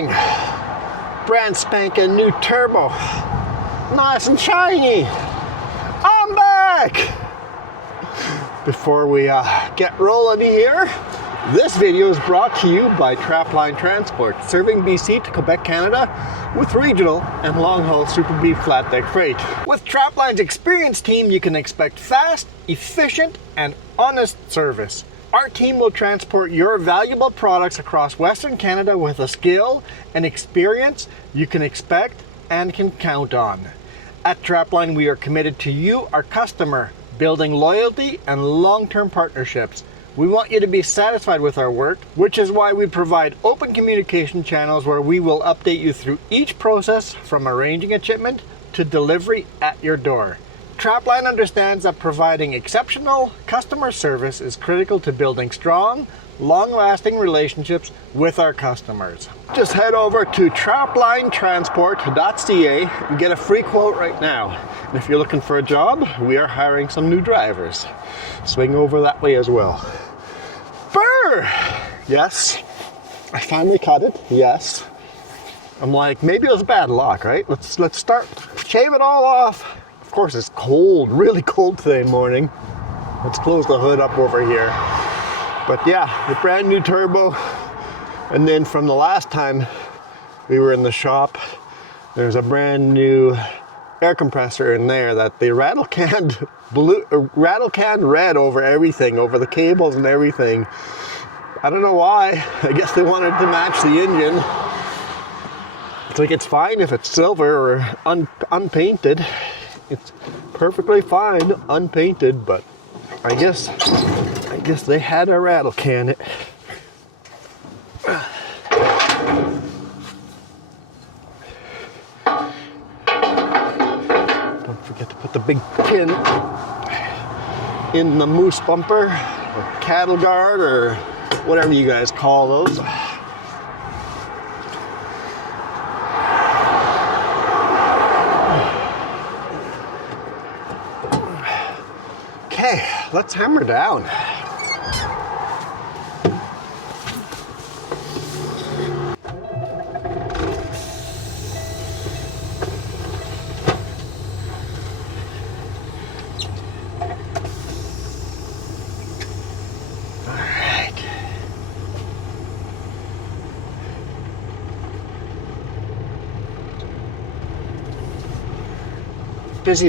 morning. Brand spanking new turbo. Nice and shiny. I'm back. Before we get rolling here, this video is brought to you by Trapline Transport, serving BC to Quebec, Canada, with regional and long-haul Super B flat deck freight. With Trapline's experienced team, you can expect fast, efficient, and honest service. Our team will transport your valuable products across Western Canada with a skill and experience you can expect and can count on. At Trapline, we are committed to you, our customer, building loyalty and long-term partnerships. We want you to be satisfied with our work, which is why we provide open communication channels where we will update you through each process from arranging a shipment to delivery at your door. Trapline understands that providing exceptional customer service is critical to building strong, long-lasting relationships with our customers. Just head over to traplinetransport.ca and get a free quote right now. And if you're looking for a job, we are hiring some new drivers. Swing over that way as well. Brr! Yes, I finally cut it. Yes. I'm like, maybe it was bad luck, right? Let's start. Shave it all off. Of course, it's cold, really cold today morning. Let's close the hood up over here. But yeah, the brand new turbo. And then from the last time we were in the shop, there's a brand new air compressor in there that they rattle canned red over everything, over the cables and everything. I don't know why. I guess they wanted to match the engine. It's like, it's fine if it's silver or unpainted. It's perfectly fine unpainted, but I guess they had to rattle can it. Don't forget to put the big pin in the moose bumper or cattle guard or whatever you guys call those. Okay, let's hammer down.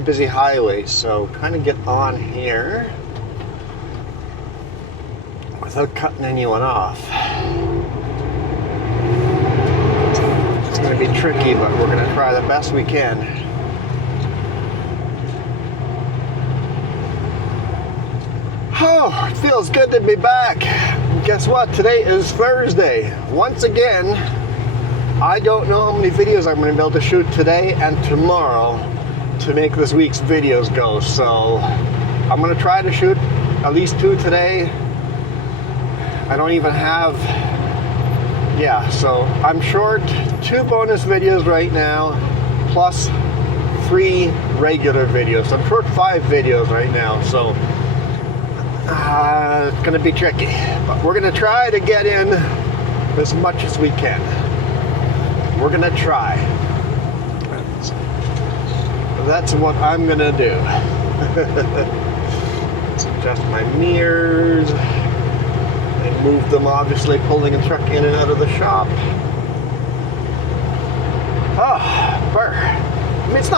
Busy highway, so kind of get on here without cutting anyone off. It's going to be tricky, but we're going to try the best we can. Oh, it feels good to be back. And guess what? Today is Thursday. Once again, I don't know how many videos I'm going to be able to shoot today and tomorrow to make this week's videos go, so I'm gonna try to shoot at least 2 today. I don't even have, so I'm short 2 bonus videos right now, plus 3 regular videos. So I'm short 5 videos right now, so it's gonna be tricky, but we're gonna try to get in as much as we can. We're gonna try. That's what I'm gonna do. Let's adjust my mirrors and move them, obviously pulling a truck in and out of the shop. Oh, burr. I mean, it's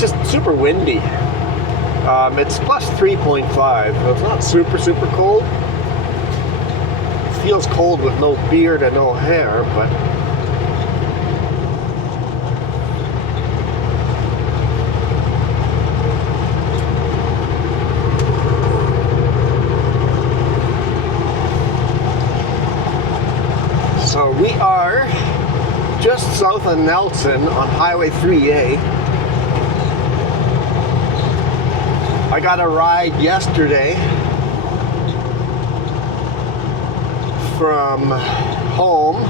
just super windy. It's plus 3.5, so it's not super cold. It feels cold with no beard and no hair, but so we are just south of Nelson on Highway 3A. I got a ride yesterday from home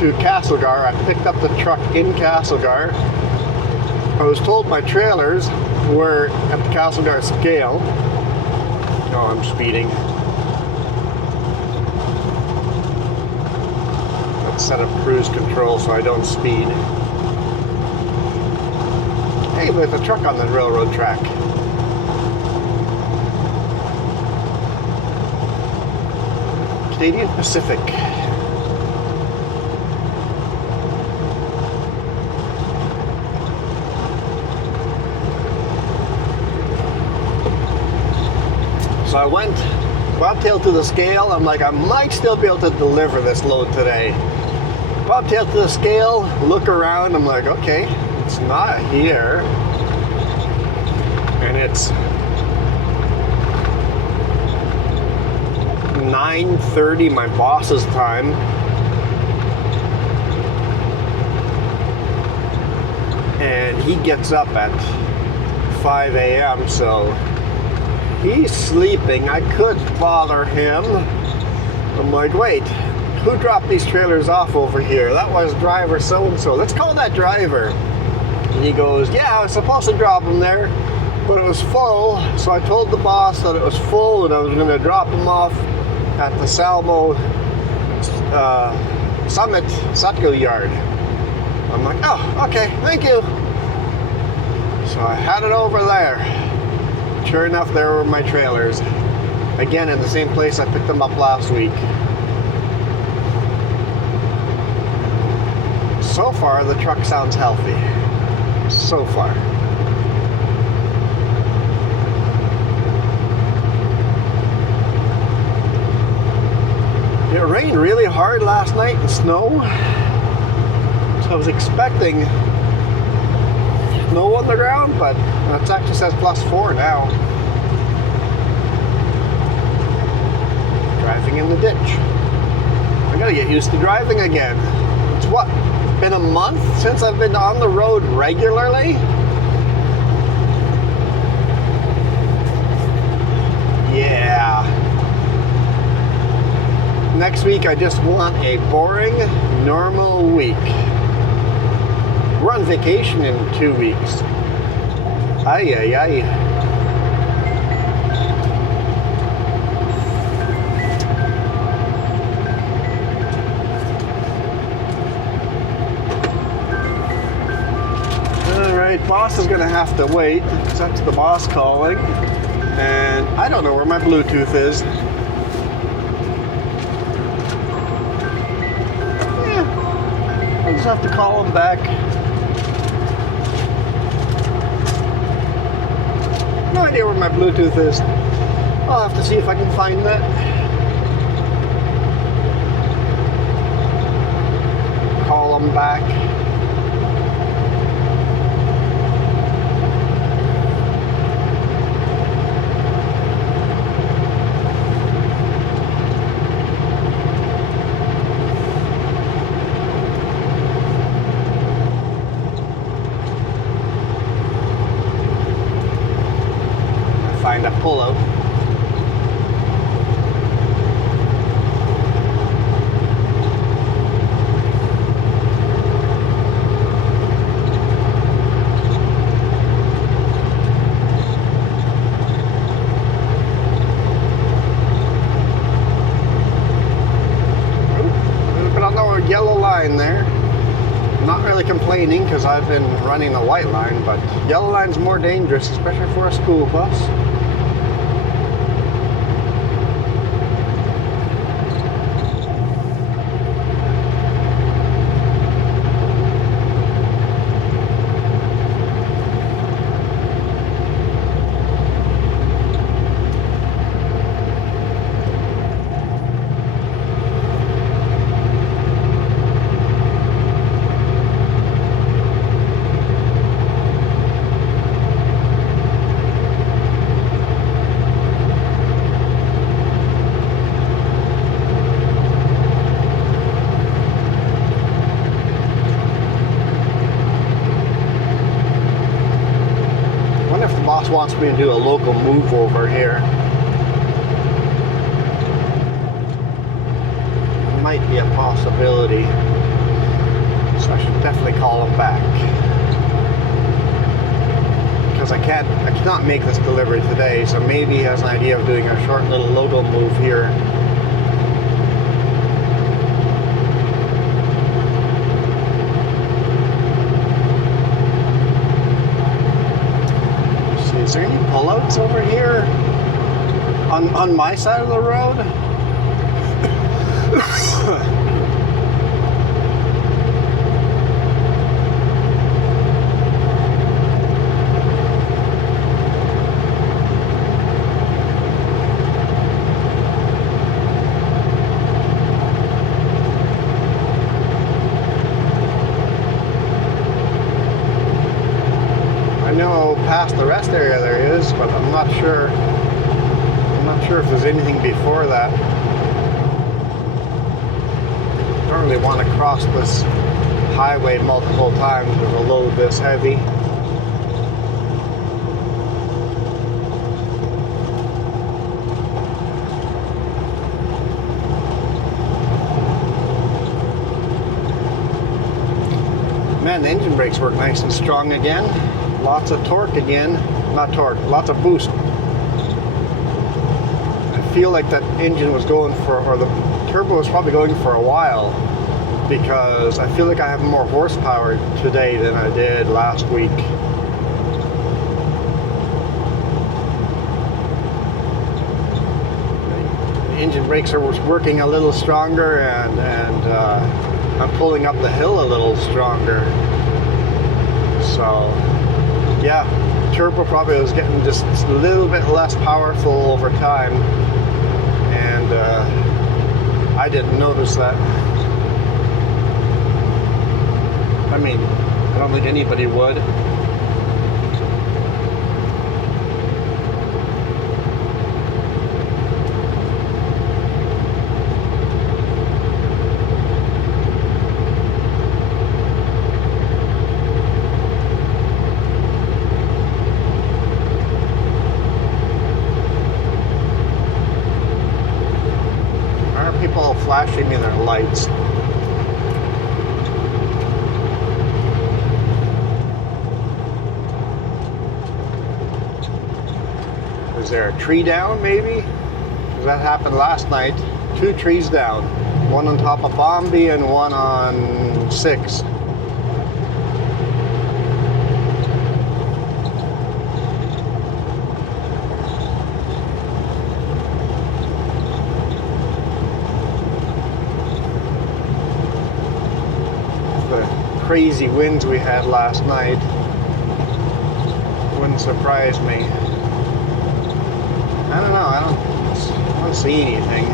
to Castlegar. I picked up the truck in Castlegar. I was told my trailers were at the Castlegar scale. Oh, I'm speeding. set up cruise control so I don't speed. Hey, there's a truck on the railroad track. Canadian Pacific. So I went bobtail to the scale. I'm like, I might still be able to deliver this load today. Bobtail to the scale, look around, I'm like, okay, it's not here. And it's 9:30 my boss's time. And he gets up at 5 a.m. so he's sleeping. I could bother him. I'm like, wait, who dropped these trailers off over here? That was driver so-and-so. Let's call that driver. And he goes, yeah, I was supposed to drop him there, but it was full. So I told the boss that it was full and I was going to drop him off at the Salmo Summit Sutco yard. I'm like, oh, okay, thank you. So I had it over there. Sure enough, there were my trailers. Again, in the same place I picked them up last week. So far, the truck sounds healthy. So far. It rained really hard last night and snow. So I was expecting snow on the ground, but it actually says +4 now. Driving in the ditch. I gotta get used to driving again. It's what, been a month since I've been on the road regularly? Yeah. Next week I just want a boring, normal week. We're on vacation in 2 weeks. Ay, ay, ay. Alright, boss is gonna have to wait, because that's the boss calling. And I don't know where my Bluetooth is. Yeah, I'll just have to call him back. No idea where my Bluetooth is. I'll have to see if I can find that. Call them back. Find a pullout. But on the yellow line there. Not really complaining because I've been running the white line, but yellow line's more dangerous, especially for a school bus. Wants me to do a local move over here. Might be a possibility. So I should definitely call him back. Because I cannot make this delivery today, so maybe he has an idea of doing a short little local move here. Is there any pullouts over here on my side of the road? I know past the rest area there is, but I'm not sure. I'm not sure if there's anything before that. I don't really want to cross this highway multiple times with a load this heavy. Man, the engine brakes work nice and strong again. Lots of torque again. Not torque, lots of boost. I feel like that engine was going for, or the turbo was probably going for a while, because I feel like I have more horsepower today than I did last week. The engine brakes are working a little stronger, and I'm pulling up the hill a little stronger. So yeah, turbo probably was getting just a little bit less powerful over time, and I didn't notice that. I mean, I don't think anybody would. People flashing in their lights. Is there a tree down maybe? Because that happened last night. 2 trees down. One on top of Bombi and one on 6. Crazy winds we had last night wouldn't surprise me. I don't know, I don't see anything.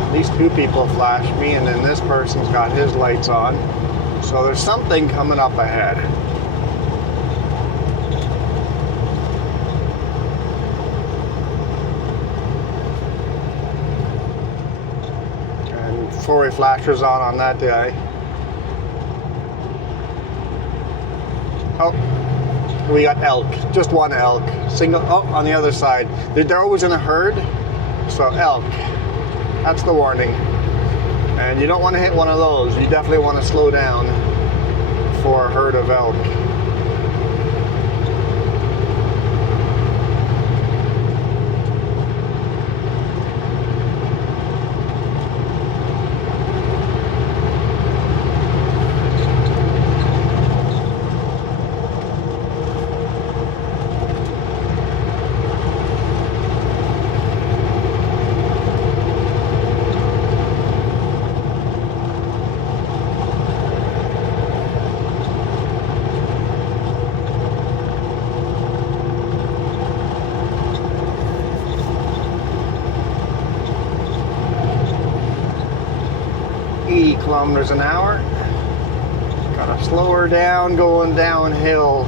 At least 2 people flashed me, and then this person's got his lights on, so there's something coming up ahead. And 4-way flashers on that guy. Oh, we got elk. Just one elk. Single. Oh, on the other side. They're always in a herd. So elk. That's the warning. And you don't want to hit one of those. You definitely want to slow down for a herd of elk. Kilometers an hour. Gotta slow her down going downhill.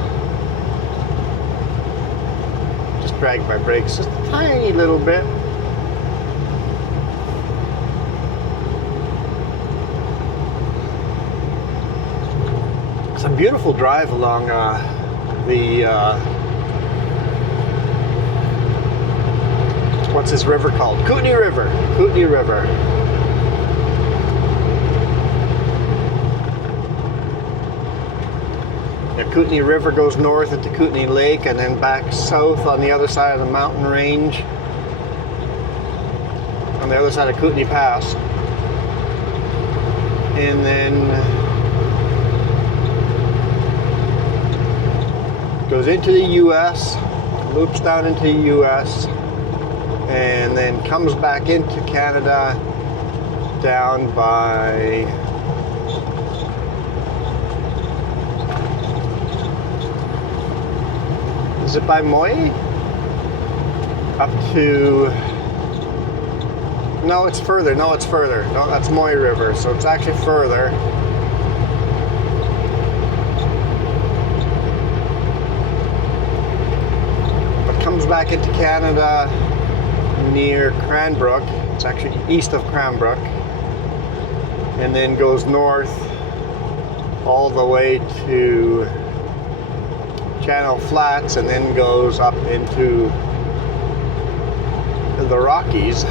Just drag my brakes just a tiny little bit. It's a beautiful drive along what's this river called? Kootenai River. Kootenai River. The Kootenai River goes north into Kootenai Lake and then back south on the other side of the mountain range, on the other side of Kootenai Pass, and then goes into the US, loops down into the US, and then comes back into Canada down by is it by Moy? Up to no, it's further. No, that's Moy River, so it's actually further. But comes back into Canada near Cranbrook. It's actually east of Cranbrook, and then goes north all the way to Channel Flats, and then goes up into the Rockies.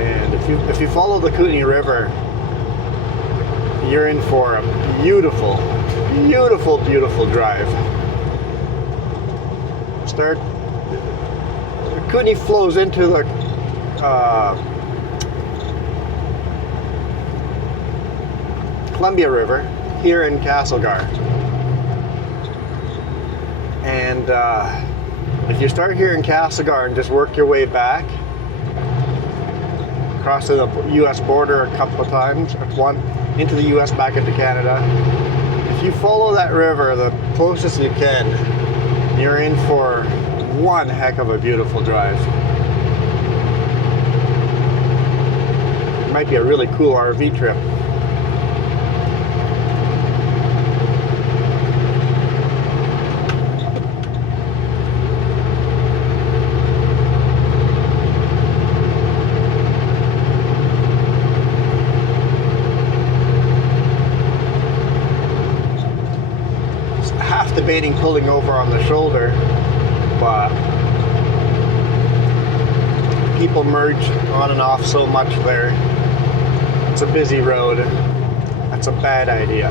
And if you follow the Kootenay River, you're in for a beautiful, beautiful, beautiful drive. Kootenay flows into the Columbia River here in Castlegar. And if you start here in Castlegar and just work your way back, crossing the US border a couple of times, into the US, back into Canada, if you follow that river the closest you can, you're in for one heck of a beautiful drive. It might be a really cool RV trip. Debating pulling over on the shoulder, but people merge on and off so much there. It's a busy road. That's a bad idea.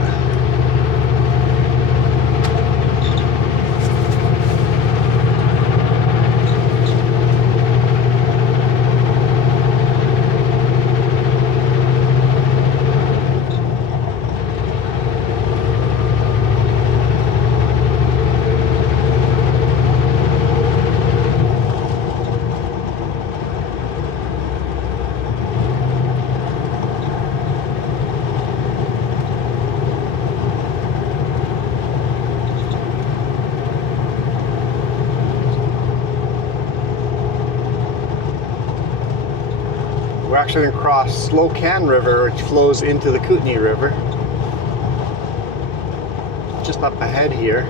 We're actually going to cross Slocan River, which flows into the Kootenay River. Just up ahead here.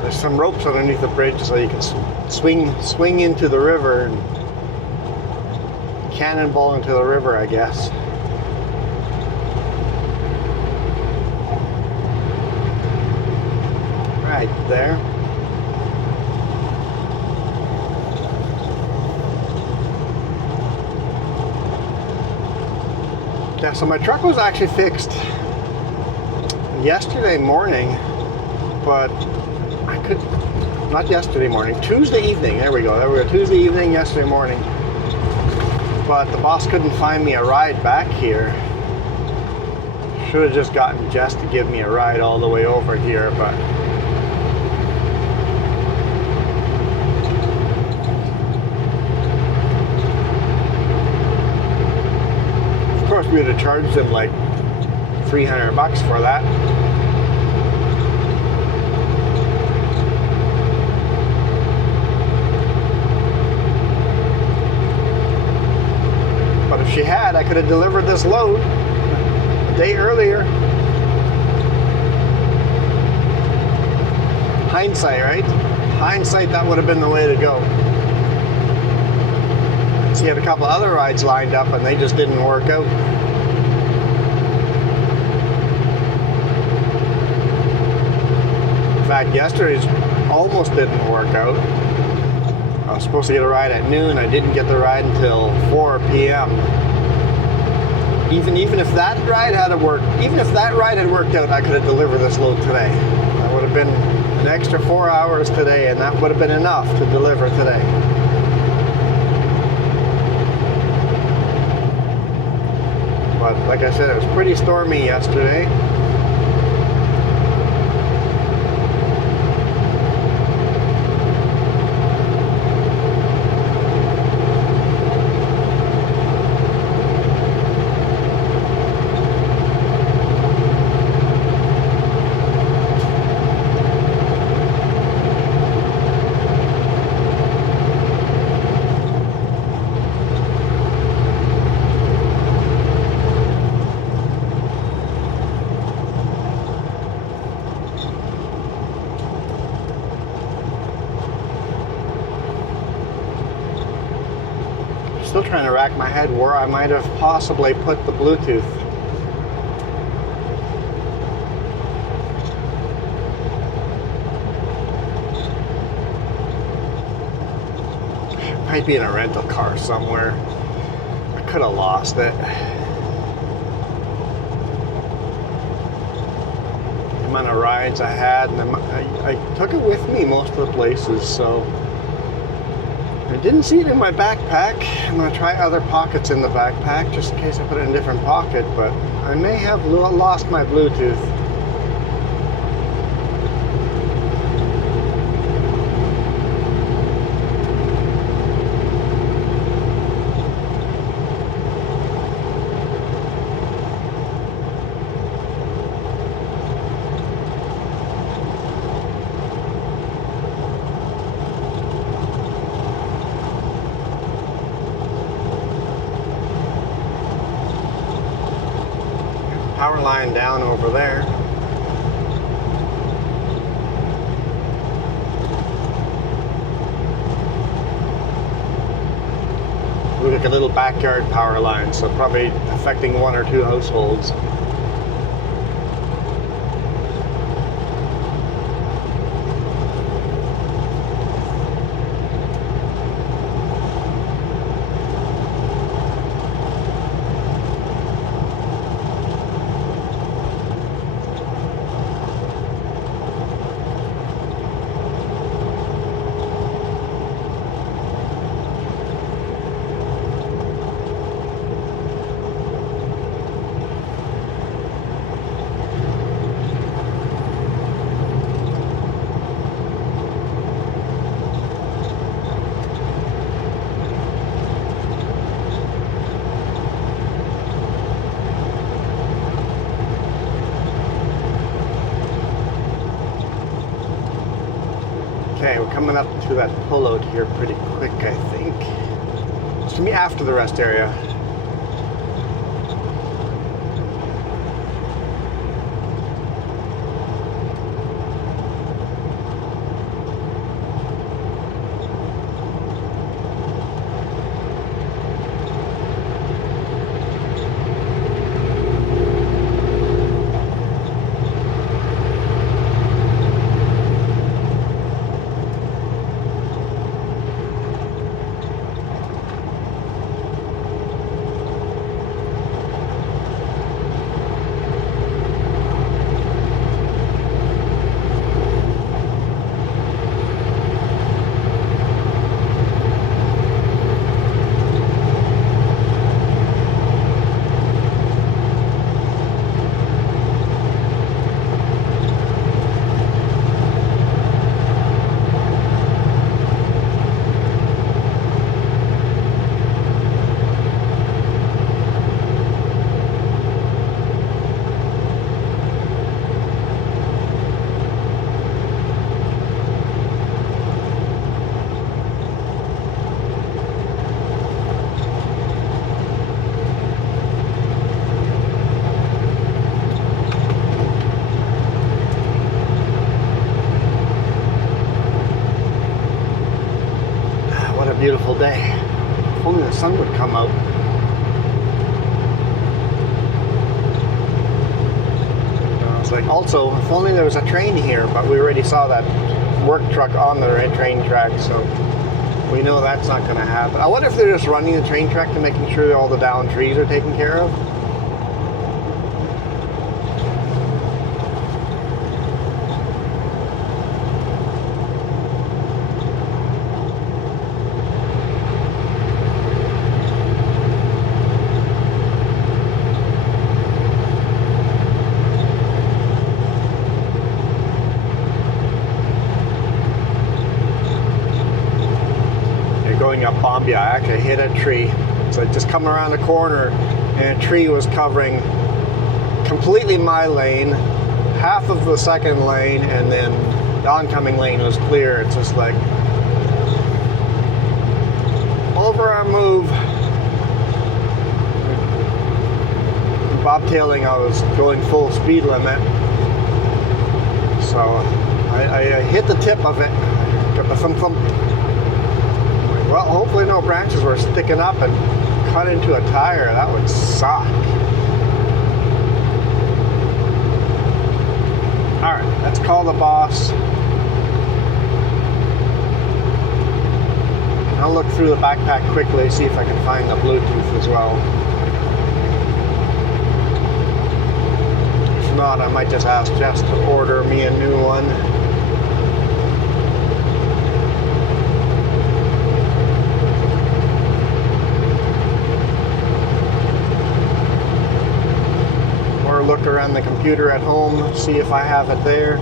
There's some ropes underneath the bridge so you can swing into the river and cannonball into the river, I guess. Right there. Yeah, so my truck was actually fixed yesterday morning, but I could, not yesterday morning, Tuesday evening, there we go, Tuesday evening, yesterday morning. But the boss couldn't find me a ride back here. Should have just gotten Jess to give me a ride all the way over here, but we would have charged him like $300 for that. But if she had, I could have delivered this load a day earlier. Hindsight, right? Hindsight, that would have been the way to go. He had a couple other rides lined up and they just didn't work out. In fact, yesterday's almost didn't work out. I was supposed to get a ride at noon. I didn't get the ride until 4 p.m. Even if that ride had worked, even if that ride had worked out, I could have delivered this load today. That would have been an extra 4 hours today, and that would have been enough to deliver today. But like I said, it was pretty stormy yesterday. still trying to rack my head where I might have possibly put the Bluetooth. Might be in a rental car somewhere. I could have lost it. The amount of rides I had, and I took it with me most of the places, so I didn't see it in my backpack. I'm going to try other pockets in the backpack just in case I put it in a different pocket, but I may have lost my Bluetooth. Power line down over there. Look like a little backyard power line, so probably affecting 1 or 2 households. Okay, we're coming up to that pullout here pretty quick, I think. It's gonna be after the rest area. Beautiful day. If only the sun would come out. I was like, also, if only there was a train here, but we already saw that work truck on the train track, so we know that's not going to happen. I wonder if they're just running the train track to making sure all the downed trees are taken care of. Up Bombay, I actually hit a tree. So I just come around the corner and a tree was covering completely my lane, half of the second lane, and then the oncoming lane was clear. It's just like over our move. Bobtailing, I was going full speed limit. So I hit the tip of it, got the thump thump. Well, hopefully no branches were sticking up and cut into a tire. That would suck. All right, let's call the boss. I'll look through the backpack quickly, see if I can find the Bluetooth as well. If not, I might just ask Jess to order me a new one. Or look around the computer at home, see if I have it there.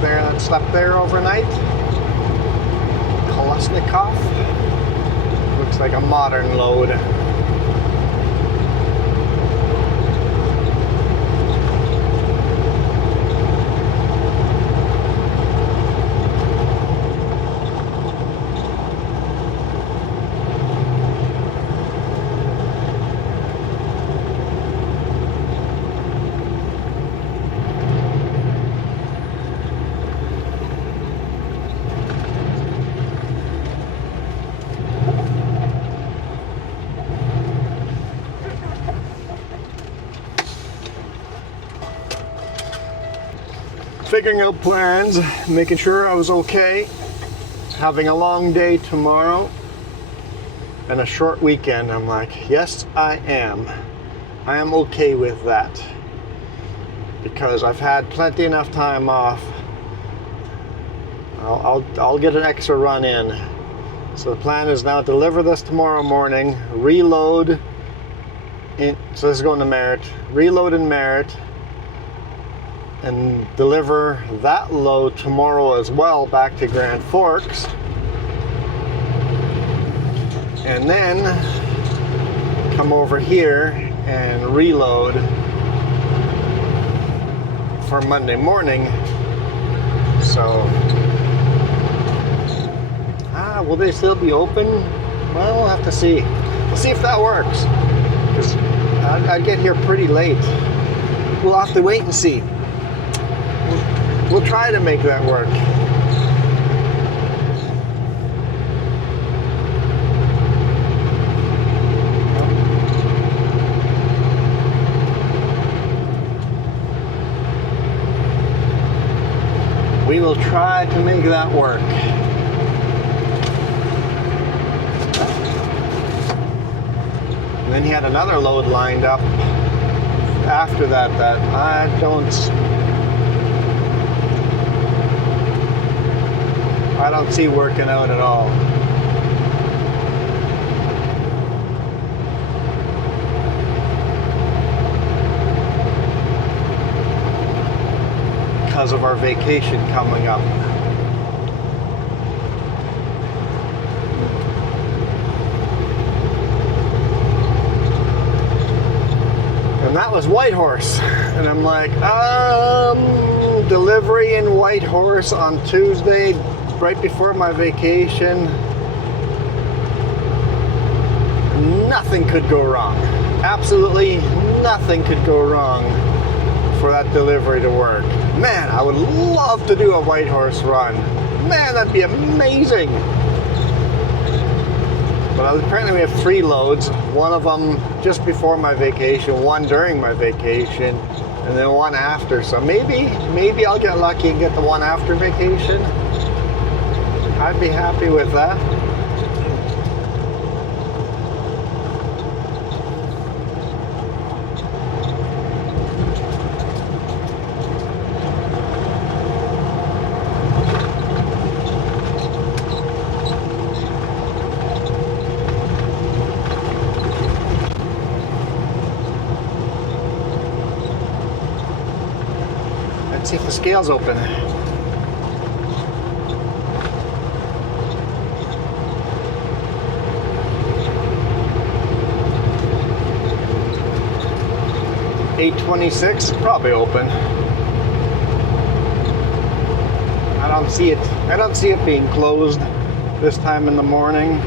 There that slept there overnight. Kolesnikov. Looks like a modern load. Figuring out plans, making sure I was okay, having a long day tomorrow and a short weekend. I'm like, yes, I am. I am okay with that because I've had plenty enough time off. I'll get an extra run in. So the plan is now to deliver this tomorrow morning, reload in, so this is going to Merritt, reload in Merritt, and deliver that load tomorrow as well back to Grand Forks, and then come over here and reload for Monday morning. So will they still be open? Well, we'll have to see. We'll see if that works, because I'd get here pretty late. We'll have to wait and see. We'll try to make that work. We will try to make that work. And then he had another load lined up after that I don't see working out at all. Because of our vacation coming up. And that was Whitehorse. And I'm like, delivery in Whitehorse on Tuesday, right before my vacation. Nothing could go wrong. Absolutely nothing could go wrong for that delivery to work. Man, I would love to do a Whitehorse run. Man, that'd be amazing. But apparently we have 3 loads. One of them just before my vacation, one during my vacation, and then one after. So maybe I'll get lucky and get the one after vacation. I'd be happy with that. Let's see if the scale's open. $8.26, probably open. I don't see it being closed this time in the morning.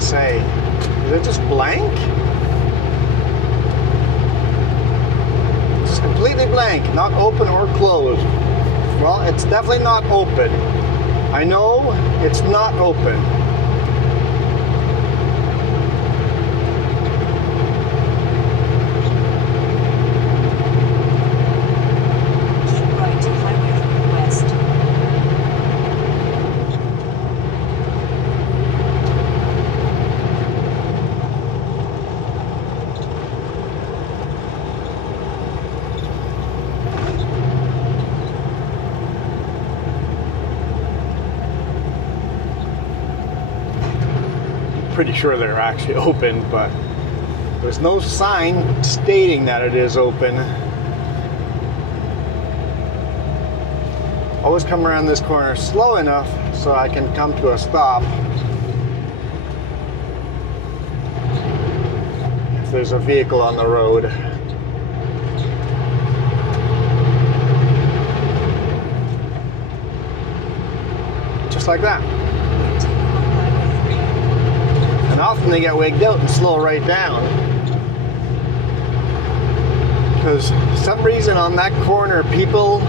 sign say? Is it just blank? It's completely blank, not open or closed. Well, it's definitely not open. I know it's not open. Pretty sure they're actually open, but there's no sign stating that it is open. Always come around this corner slow enough so I can come to a stop if there's a vehicle on the road. Just like that. Often they get wigged out and slow right down. Because for some reason on that corner, people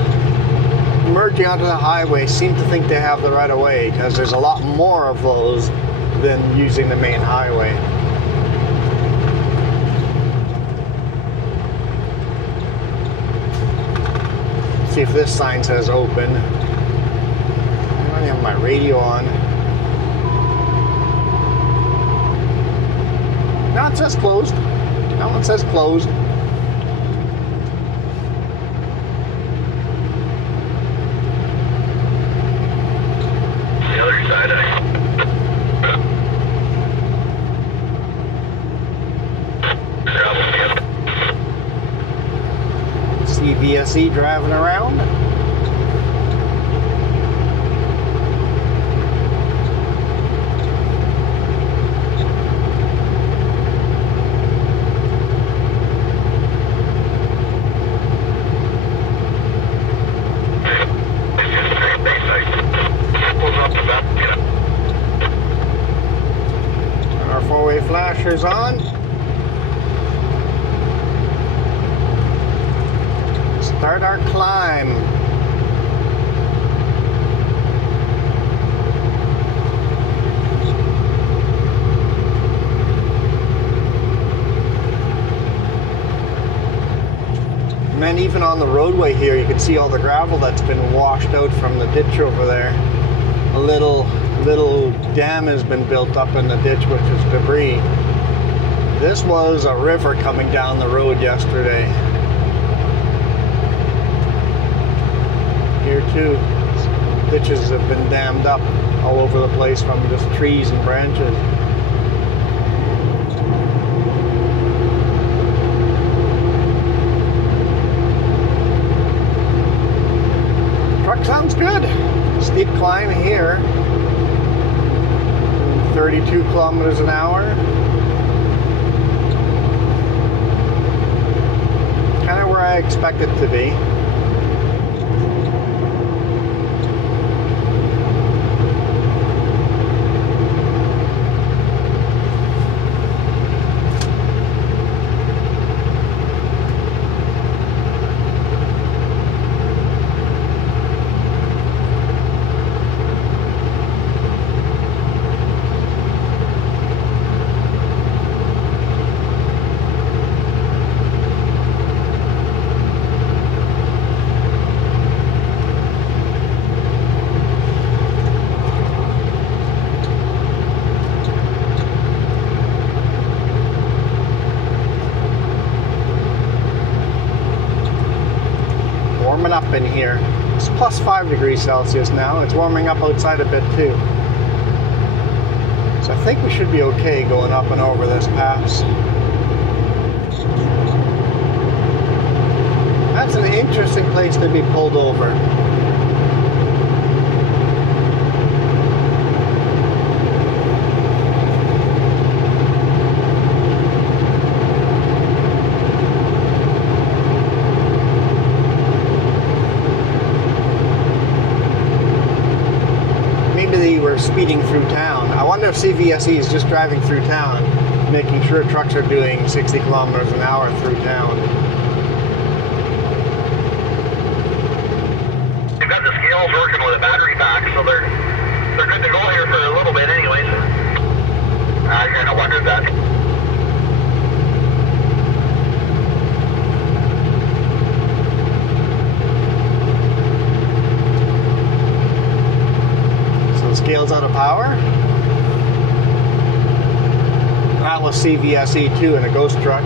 merging onto the highway seem to think they have the right of way, because there's a lot more of those than using the main highway. See if this sign says open. I don't have my radio on. No, it says closed. That one says closed. The other side, See VSE driving around. Flashers on. Start our climb. And then even on the roadway here, you can see all the gravel that's been washed out from the ditch over there. A little dam has been built up in the ditch, which is debris. This was a river coming down the road yesterday. Here too, ditches have been dammed up all over the place from just trees and branches. Truck sounds good. Steep climb here. 32 kilometers an hour. Kind of where I expect it to be. Up in here. It's plus 5 degrees Celsius now. It's warming up outside a bit too. So I think we should be okay going up and over this pass. That's an interesting place to be pulled over. Speeding through town. I wonder wonder if CVSE is just driving through town, making sure trucks are doing 60 kilometers an hour through town. They've got the scales working with a battery pack, so they're good to go here for a little bit anyways. I kind of wondered that. So the scale's out of power. That was CVSE 2 in a ghost truck.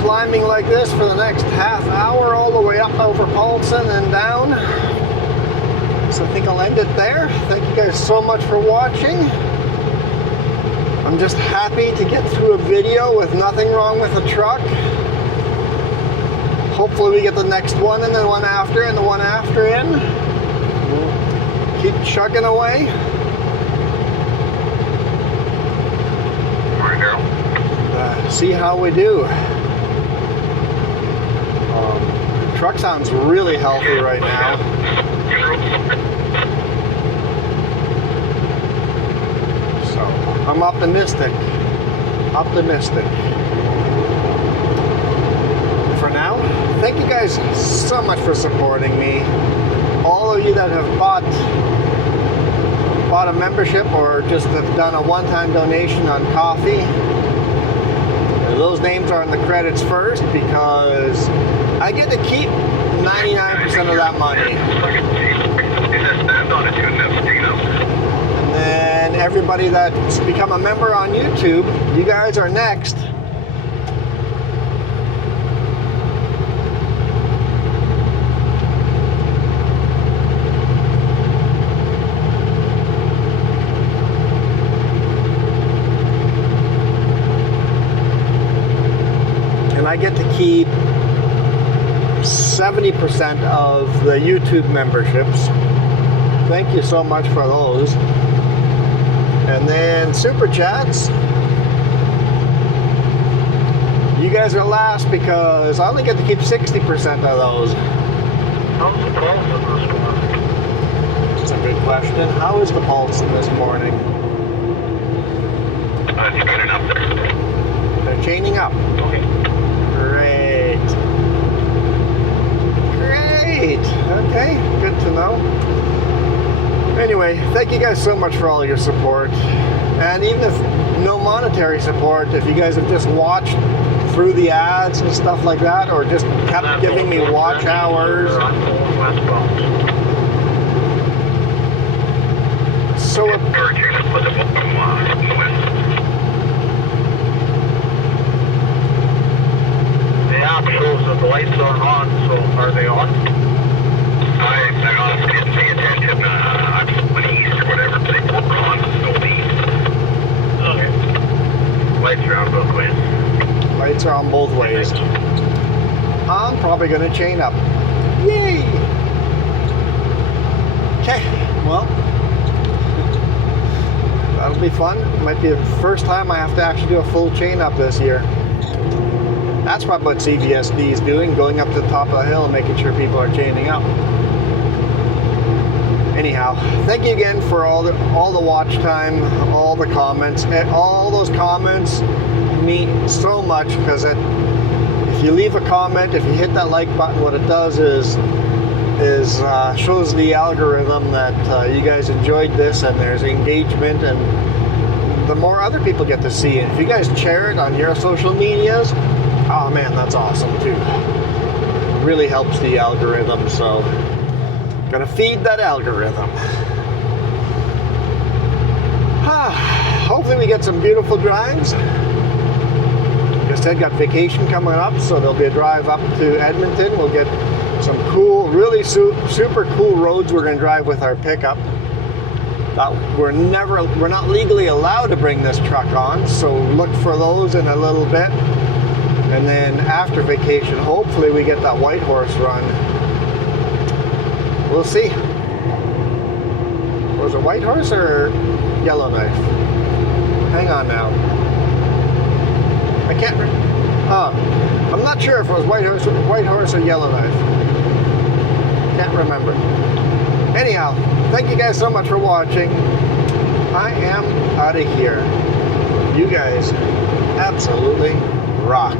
Climbing like this for the next half hour all the way up over Paulson and down. So I think I'll end it there. Thank you guys so much for watching. I'm just happy to get through a video with nothing wrong with the truck. Hopefully we get the next one and the one after and the one after in. We'll keep chugging away. Morning, Daryl. See how we do. Truck sounds really healthy right now. So I'm optimistic. For now, thank you guys so much for supporting me. All of you that have bought a membership or just have done a one-time donation on coffee. Those names are in the credits first because I get to keep 99% of that money. And then everybody that's become a member on YouTube, you guys are next. I get to keep 70% of the YouTube memberships. Thank you so much for those. And then Super Chats. You guys are last because I only get to keep 60% of those. How's the Paulson this morning? That's a good question. How is the Paulson this morning? It's good enough there. They're chaining up. Okay. Great. Okay, good to know. Anyway, thank you guys so much for all your support. And even if no monetary support, if you guys have just watched through the ads and stuff like that, or just kept giving me watch hours. So the app shows that the lights are on, so are they on? I honestly didn't pay attention. I'm going east or whatever, but they were on, so east. Okay. Lights are on both ways. Lights are on both ways. I'm probably going to chain up. Yay! Okay, well, that'll be fun. Might be the first time I have to actually do a full chain up this year. That's probably what CVSD is doing, going up to the top of the hill and making sure people are chaining up. Anyhow, thank you again for all the watch time, all the comments, and all those comments mean so much because if you leave a comment, if you hit that like button, what it does is shows the algorithm that you guys enjoyed this and there's engagement, and the more other people get to see it. If you guys share it on your social medias, oh man, that's awesome too. It really helps the algorithm, so gotta feed that algorithm. Hopefully we get some beautiful drives. Just said, got vacation coming up, so there'll be a drive up to Edmonton. We'll get some cool, really super cool roads we're gonna drive with our pickup. We're not legally allowed to bring this truck on, so look for those in a little bit. And then after vacation, hopefully we get that White Horse run. We'll see. Was it White Horse or Yellowknife? Hang on now. I can't. I'm not sure if it was White Horse or Yellowknife. Can't remember. Anyhow, thank you guys so much for watching. I am out of here. You guys absolutely rock.